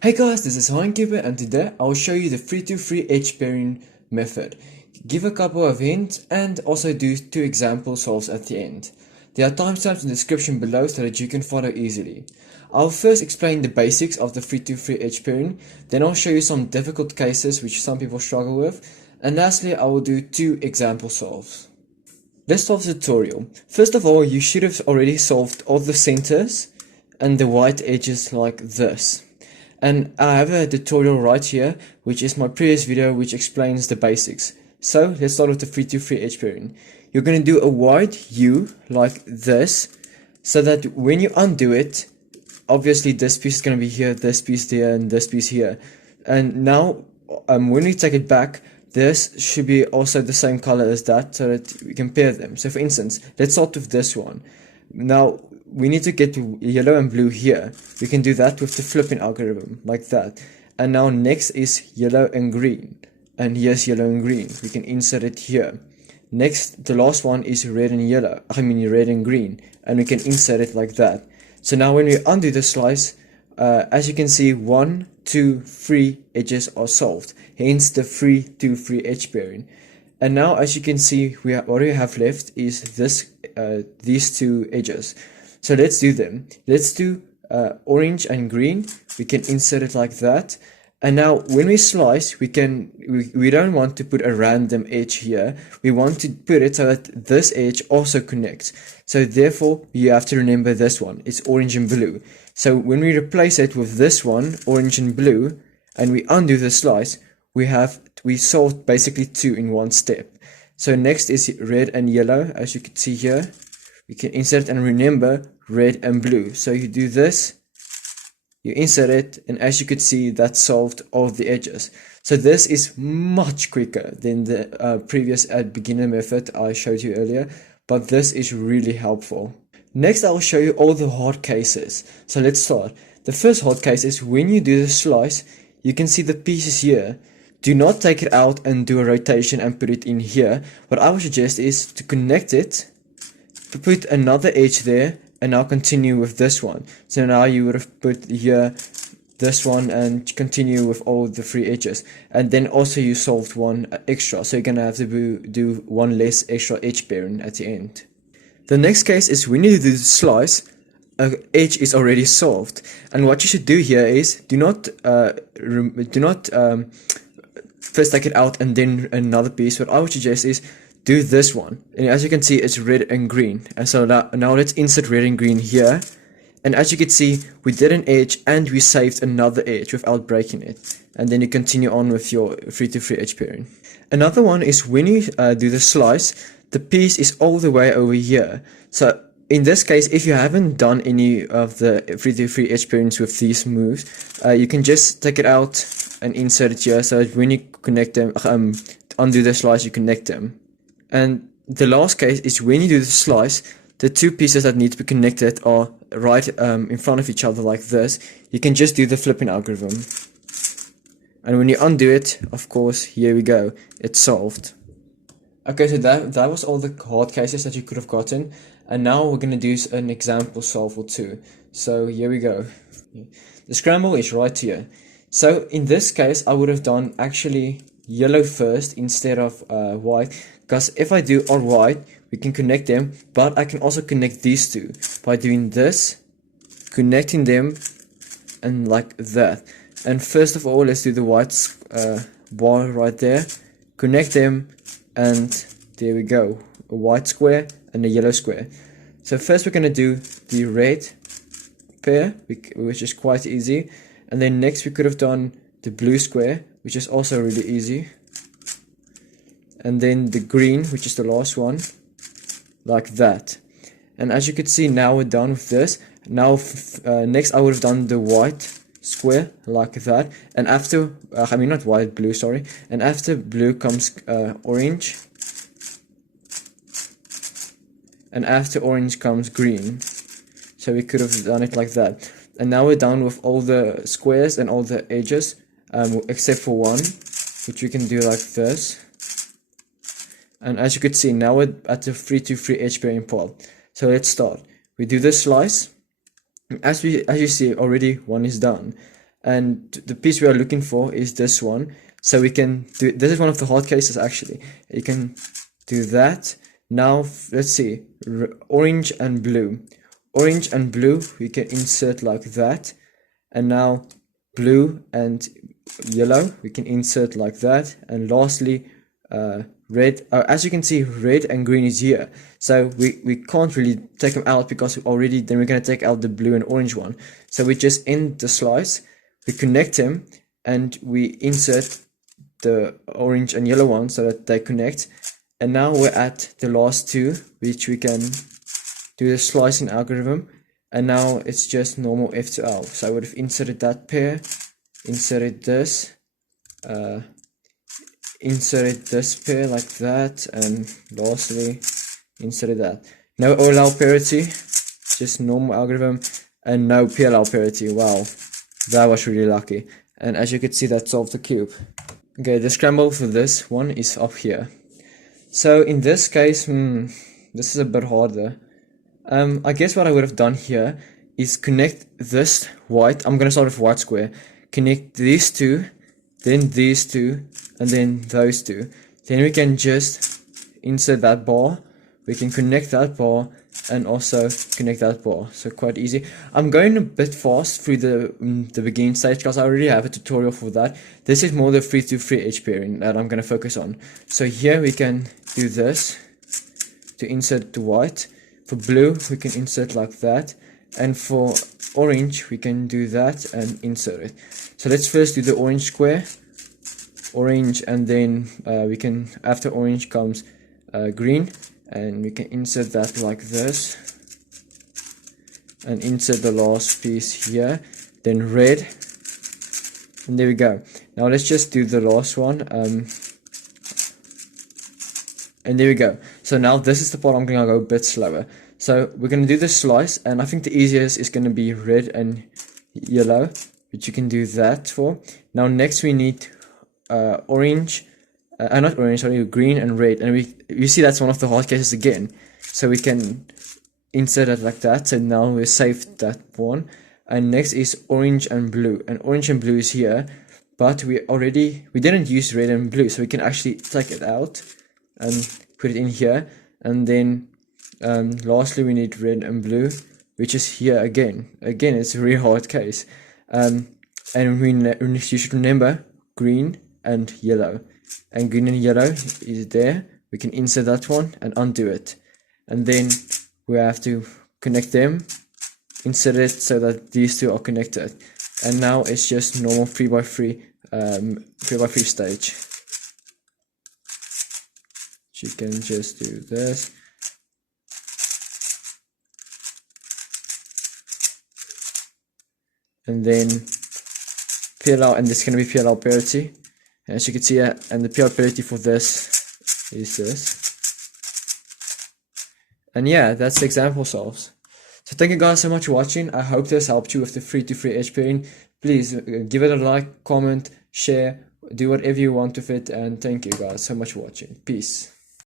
Hey guys, this is Hein and today I'll show you the 3-to-3 edge pairing method. Give a couple of hints and also do 2 example solves at the end. There are timestamps in the description below so that you can follow easily. I'll first explain the basics of the 3-to-3 edge pairing, then I'll show you some difficult cases which some people struggle with, and lastly I will do 2 example solves. Let's solve the tutorial. First of all, you should have already solved all the centers and the white edges like this. And I have a tutorial right here, which is my previous video which explains the basics. So let's start with the 3-to-3 edge pairing. You're going to do a wide U like this, so that when you undo it, obviously this piece is going to be here, this piece there, and this piece here. And now when we take it back, this should be also the same color as that, so that we can pair them. So for instance, let's start with this one. Now we need to get yellow and blue here. We can do that with the flipping algorithm, like that. And now next is yellow and green. And here's yellow and green. We can insert it here. Next, the last one is red and yellow. Red and green. And we can insert it like that. So now when we undo the slice, as you can see, 1, 2, 3 edges are solved. Hence the 3-to-3 edge pairing. And now, as you can see, what we have left is these 2 edges. So let's do them. Let's do orange and green. We can insert it like that. And now when we slice, we don't want to put a random edge here. We want to put it so that this edge also connects. So therefore, you have to remember this one. It's orange and blue. So when we replace it with this one, orange and blue, and we undo the slice, we solved basically 2 in one step. So next is red and yellow, as you can see here. We can insert and remember red and blue. So you do this, you insert it, and as you could see, that solved all the edges. So this is much quicker than the previous beginner method I showed you earlier, but this is really helpful. Next, I'll show you all the hard cases. So let's start. The first hard case is when you do the slice, you can see the pieces here. Do not take it out and do a rotation and put it in here. What I would suggest is to connect it, to put another edge there, and now continue with this one. So now you would have put here this one and continue with all the 3 edges. And then also you solved 1 extra, so you're gonna have to do 1 less extra edge pairing at the end. The next case is when you do the slice, an edge is already solved. And what you should do here is do not first take it out and then another piece. What I would suggest is do this one, and as you can see, it's red and green. And so now let's insert red and green here. And as you can see, we did an edge and we saved another edge without breaking it. And then you continue on with your 3-to-3 edge pairing. Another one is when you do the slice, the piece is all the way over here. So in this case, if you haven't done any of the 3-to-3 edge pairings with these moves, you can just take it out and insert it here, so that when you connect them, undo the slice, you connect them. And the last case is when you do the slice, the 2 pieces that need to be connected are right in front of each other like this. You can just do the flipping algorithm. And when you undo it, of course, here we go, it's solved. Okay, so that was all the hard cases that you could have gotten. And now we're going to do an example solve or 2. So here we go. The scramble is right here. So in this case, I would have done actually yellow first instead of white, because if I do all white, we can connect them, but I can also connect these 2 by doing this, connecting them, and like that. And first of all, let's do the white bar right there, connect them, and there we go, a white square and a yellow square. So first we're going to do the red pair, which is quite easy, and then next we could have done the blue square, which is also really easy, and then the green, which is the last one, like that. And as you can see, now we're done with this. Now next I would have done the white square like that, and after not white, blue, sorry, and after blue comes orange, and after orange comes green. So we could have done it like that. And now we're done with all the squares and all the edges, except for one, which we can do like this. And as you could see, now we're at the 3-to-3 edge pairing part. So let's start. We do the slice. As you see, already one is done. and the piece we are looking for is this one. So we can do, this is one of the hard cases actually. You can do that. Now let's see, orange and blue. Orange and blue we can insert like that, and now blue and yellow we can insert like that, and lastly red. As you can see, red and green is here, so we can't really take them out because already then we're going to take out the blue and orange one. So we just end the slice, we connect them, and we insert the orange and yellow one so that they connect. And now we're at the last two, which we can do the slicing algorithm, and now it's just normal F to L. So I would have inserted that pair, inserted this, inserted this pair like that, and lastly inserted that. No OLL parity, just normal algorithm, and no PLL parity. Wow, that was really lucky. And as you can see, that solved the cube. Okay, the scramble for this one is up here. So in this case, this is a bit harder. I guess what I would have done here is connect this white. I'm gonna start with white square. Connect these two, then these two, and then those two. Then we can just insert that bar. We can connect that bar and also connect that bar. So quite easy. I'm going a bit fast through the beginning stage because I already have a tutorial for that. This is more the 3-to-3 H pairing that I'm going to focus on. So here we can do this to insert the white. For blue we can insert like that, and for orange we can do that and insert it. So let's first do the orange square, orange, and then we can, after orange comes green, and we can insert that like this and insert the last piece here, then red, and there we go. Now let's just do the last one, and there we go. So now this is the part I'm gonna go a bit slower. So we're gonna do the slice, and I think the easiest is gonna be red and yellow, which you can do that for. Now next we need orange, not orange, sorry, green and red, and we see that's one of the hard cases again. So we can insert it like that. So now we saved that one, and next is orange and blue, and orange and blue is here, but we didn't use red and blue, so we can actually take it out and put it in here, and then lastly we need red and blue, which is here again. It's a really hard case, and you should remember green and yellow, and green and yellow is there. We can insert that one and undo it, and then we have to connect them, insert it so that these two are connected, and now it's just normal 3x3 stage. You can just do this, and then PLL, and this is going to be PLL parity, and as you can see, and the PLL parity for this is this. And yeah, that's the example solves. So thank you guys so much for watching. I hope this helped you with the 3-to-3 H pairing. Please give it a like, comment, share, do whatever you want with it, and thank you guys so much for watching. Peace.